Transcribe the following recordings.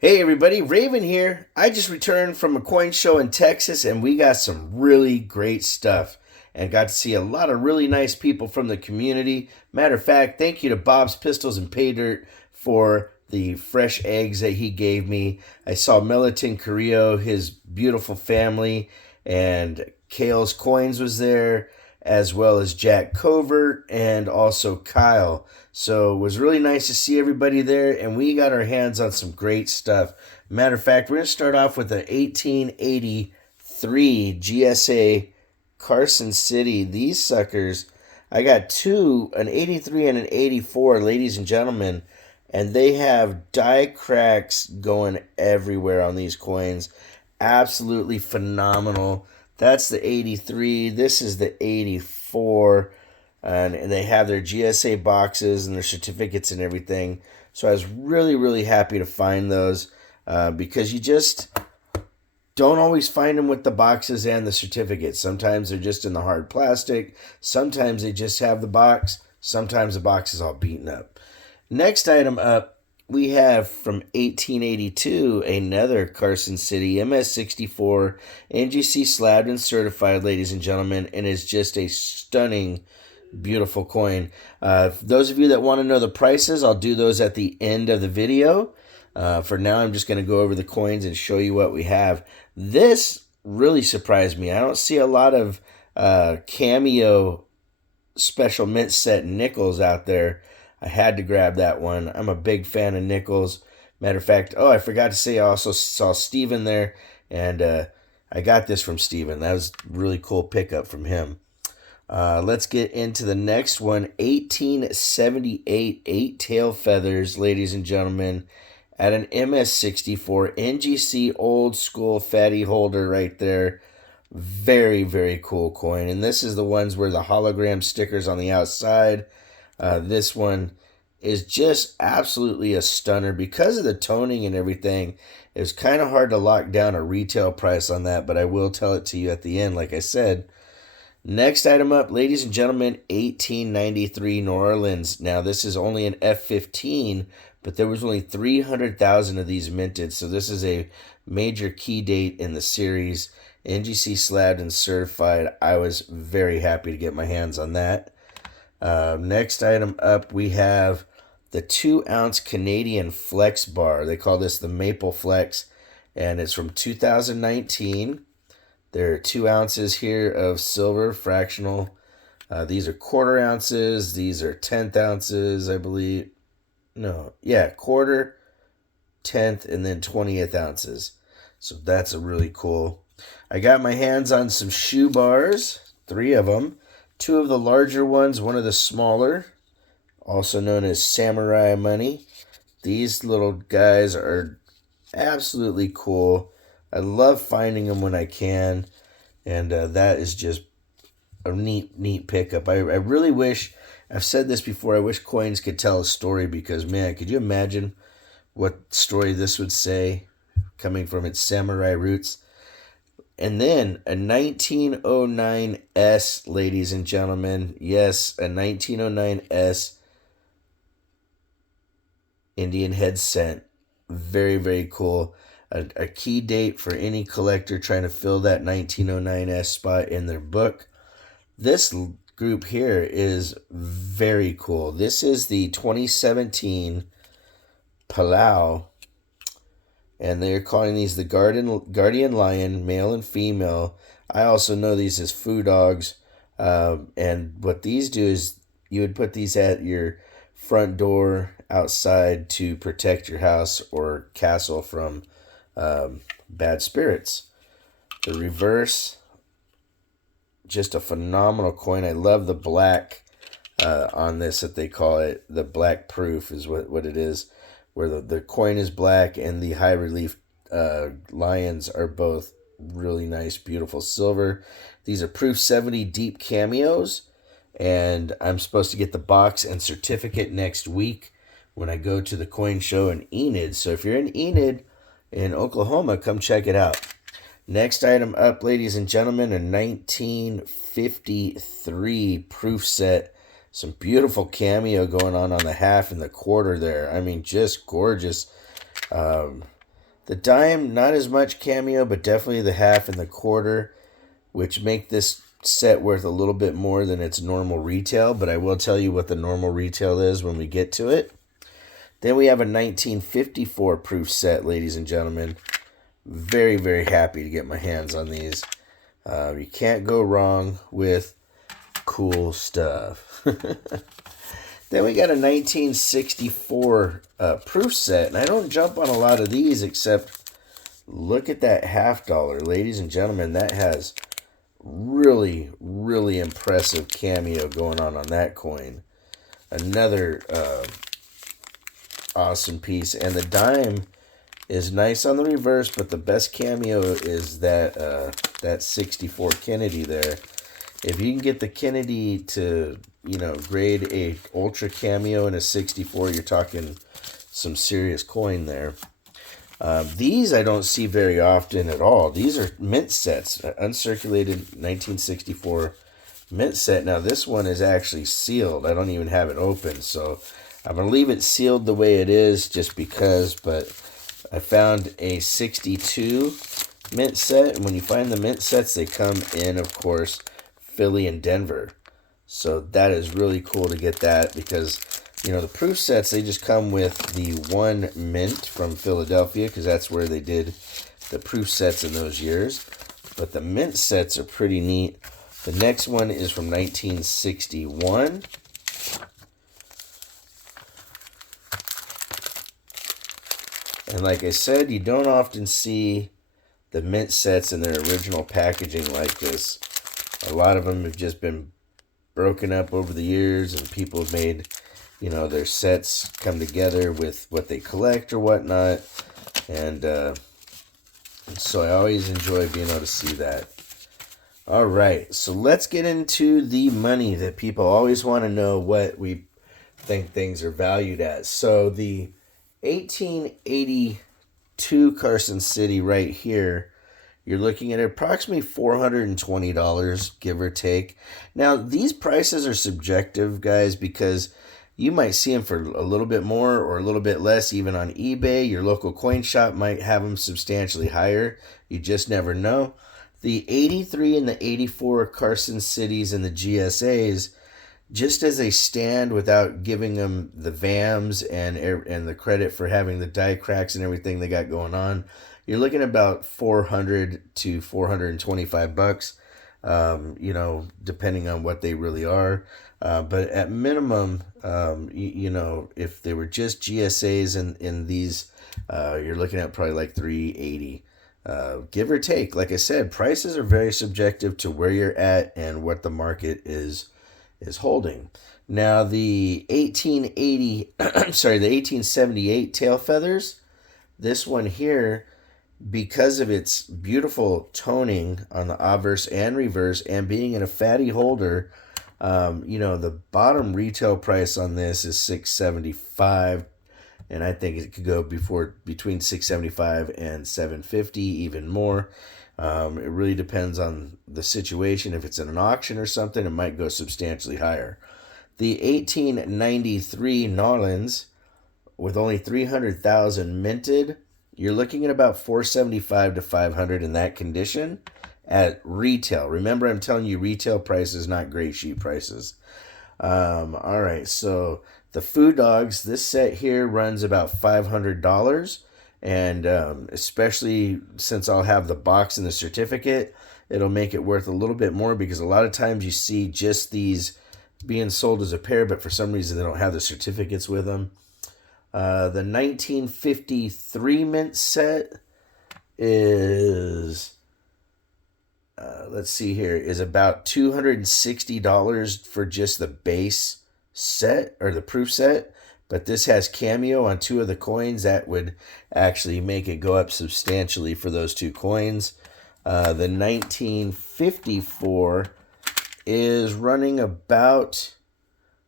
Hey everybody, Raven here. I just returned from a coin show in Texas and we got some really great stuff and got to see a lot of really nice people from the community. Matter of fact, thank you to Bob's Pistols and Pay Dirt for the fresh eggs that he gave me. I saw Melatin Carrillo, his beautiful family, and Kale's Coins was there, as well as Jack Covert and also Kyle. So it was really nice to see everybody there, and we got our hands on some great stuff. Matter of fact, we're going to start off with an 1883 GSA Carson City. These suckers, I got two, an 83 and an 84, ladies and gentlemen, and they have die cracks going everywhere on these coins. Absolutely phenomenal. That's the 83. This is the 84. And they have their GSA boxes and their certificates and everything. So I was really, really happy to find those because you just don't always find them with the boxes and the certificates. Sometimes they're just in the hard plastic. Sometimes they just have the box. Sometimes the box is all beaten up. Next item up, we have from 1882 another Carson City MS64 NGC slabbed and certified, ladies and gentlemen, and is just a stunning, beautiful coin. Those of you that want to know the prices, I'll do those at the end of the video. For now, I'm just going to go over the coins and show you what we have. This really surprised me. I don't see a lot of cameo special mint set nickels out there. I had to grab that one. I'm a big fan of nickels. Matter of fact, I forgot to say I also saw Steven there, and I got this from Steven. That was a really cool pickup from him. Let's get into the next one. 1878 eight tail feathers, ladies and gentlemen, at an MS64 NGC old school fatty holder right there. Very, very cool coin. And this is the ones where the hologram stickers on the outside. This one is just absolutely a stunner because of the toning and everything. It was kind of hard to lock down a retail price on that, but I will tell it to you at the end, like I said. Next item up, ladies and gentlemen, 1893 New Orleans. Now, this is only an F15, but there was only 300,000 of these minted, so this is a major key date in the series. NGC slabbed and certified. I was very happy to get my hands on that. Next item up, we have the 2-ounce Canadian Flex bar. They call this the Maple Flex, and it's from 2019. There are 2 ounces here of silver fractional. These are quarter ounces. These are 10th ounces, I believe. No, yeah, quarter, 10th, and then 20th ounces. So that's a really cool. I got my hands on some shoe bars, 3 of them. 2 of the larger ones, 1 of the smaller, also known as Samurai Money. These little guys are absolutely cool. I love finding them when I can, and that is just a neat pickup. I really wish, I've said this before, I wish coins could tell a story because, man, could you imagine what story this would say coming from its samurai roots? And then a 1909S, ladies and gentlemen. Yes, a 1909S Indian head cent. Very, very cool. A key date for any collector trying to fill that 1909S spot in their book. This group here is very cool. This is the 2017 Palau, and they're calling these the Guardian Lion, male and female. I also know these as foo dogs. And what these do is you would put these at your front door outside to protect your house or castle from bad spirits. The reverse, just a phenomenal coin. I love the black on this that they call it. The black proof is what it is, where the coin is black and the high relief lions are both really nice, beautiful silver. These are proof 70 deep cameos, and I'm supposed to get the box and certificate next week when I go to the coin show in Enid. So if you're in Enid in Oklahoma, come check it out. Next item up, ladies and gentlemen, a 1953 proof set. Some beautiful cameo going on the half and the quarter there. I mean, just gorgeous. The dime, not as much cameo, but definitely the half and the quarter, which make this set worth a little bit more than its normal retail, but I will tell you what the normal retail is when we get to it. Then we have a 1954 proof set, ladies and gentlemen. Very, very happy to get my hands on these. You can't go wrong with cool stuff. Then we got a 1964 proof set, and I don't jump on a lot of these except look at that $50, ladies and gentlemen. That has really, really impressive cameo going on that coin. Another awesome piece, and the dime is nice on the reverse, but the best cameo is that 64 Kennedy there. If you can get the Kennedy to, grade a ultra cameo in a 64, you're talking some serious coin there. These I don't see very often at all. These are mint sets, uncirculated 1964 mint set. Now this one is actually sealed. I don't even have it open, so I'm going to leave it sealed the way it is just because, but I found a 62 mint set, and when you find the mint sets, they come in, of course, Philly and Denver. So that is really cool to get that because, the proof sets, they just come with the one mint from Philadelphia because that's where they did the proof sets in those years. But the mint sets are pretty neat. The next one is from 1961. And like I said, you don't often see the mint sets in their original packaging like this. A lot of them have just been broken up over the years, and people have made, their sets come together with what they collect or whatnot. And so I always enjoy being able to see that. All right, so let's get into the money that people always want to know what we think things are valued at. So the 1882 Carson City right here, you're looking at approximately $420, give or take. Now, these prices are subjective, guys, because you might see them for a little bit more or a little bit less, even on eBay. Your local coin shop might have them substantially higher. You just never know. The 83 and the 84 Carson Cities and the GSAs, just as they stand without giving them the VAMs and the credit for having the die cracks and everything they got going on, you're looking at about $400 to $425, depending on what they really are. But at minimum, if they were just GSAs in these, you're looking at probably like $380, give or take. Like I said, prices are very subjective to where you're at and what the market is holding. Now the 1880, the 1878 tail feathers, this one here, because of its beautiful toning on the obverse and reverse and being in a fatty holder, the bottom retail price on this is $675, and I think it could go between $675 and $750, even more. It really depends on the situation. If it's in an auction or something, it might go substantially higher. The 1893 Nolans, with only 300,000 minted, you're looking at about $475 to $500 in that condition at retail. Remember, I'm telling you retail prices, not gray sheet prices. All right, so the Food Dogs, this set here runs about $500. And especially since I'll have the box and the certificate, it'll make it worth a little bit more because a lot of times you see just these being sold as a pair, but for some reason they don't have the certificates with them. The 1953 mint set is, let's see here, is about $260 for just the base set or the proof set. But this has cameo on two of the coins. That would actually make it go up substantially for those two coins. The 1954 is running about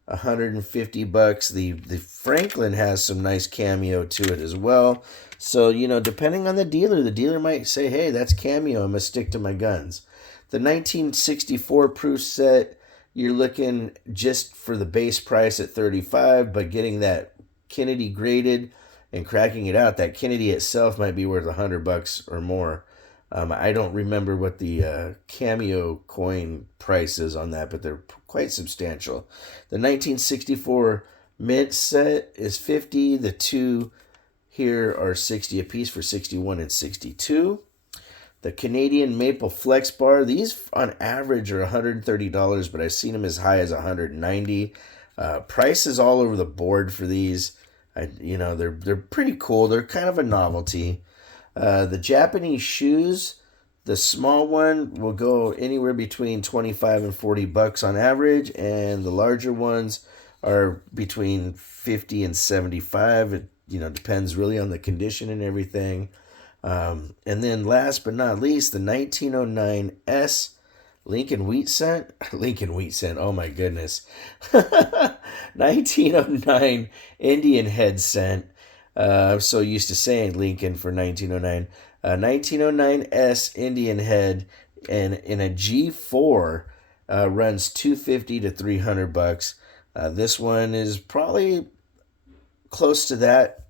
$150. The Franklin has some nice cameo to it as well. So, depending on the dealer might say, hey, that's cameo. I'm going to stick to my guns. The 1964 proof set, you're looking just for the base price at $35, but getting that Kennedy graded, and cracking it out, that Kennedy itself might be worth $100 or more. I don't remember what the cameo coin price is on that, but they're quite substantial. The 1964 mint set is 50. The two here are 60 apiece for 61 and 62. The Canadian Maple Flex Bar, these on average are $130, but I've seen them as high as $190. Prices all over the board for these. They're pretty cool. They're kind of a novelty. The Japanese shoes, the small one will go anywhere between 25 and $40 on average, and the larger ones are between 50 and 75. It depends really on the condition and everything. And then last but not least, the 1909 S Lincoln Wheat Cent. Lincoln Wheat Cent, oh my goodness. 1909 Indian Head Cent. I'm so used to saying Lincoln for 1909. 1909 S Indian Head, and in a G4 runs $250 to $300. This one is probably close to that,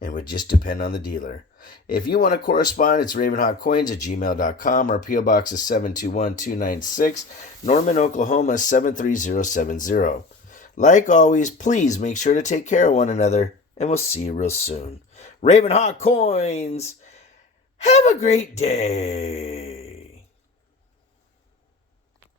and would just depend on the dealer. If you want to correspond, it's ravenhawkcoins@gmail.com. Our P.O. Box is 721296, Norman, Oklahoma 73070. Like always, please make sure to take care of one another, and we'll see you real soon. Ravenhawk Coins, have a great day.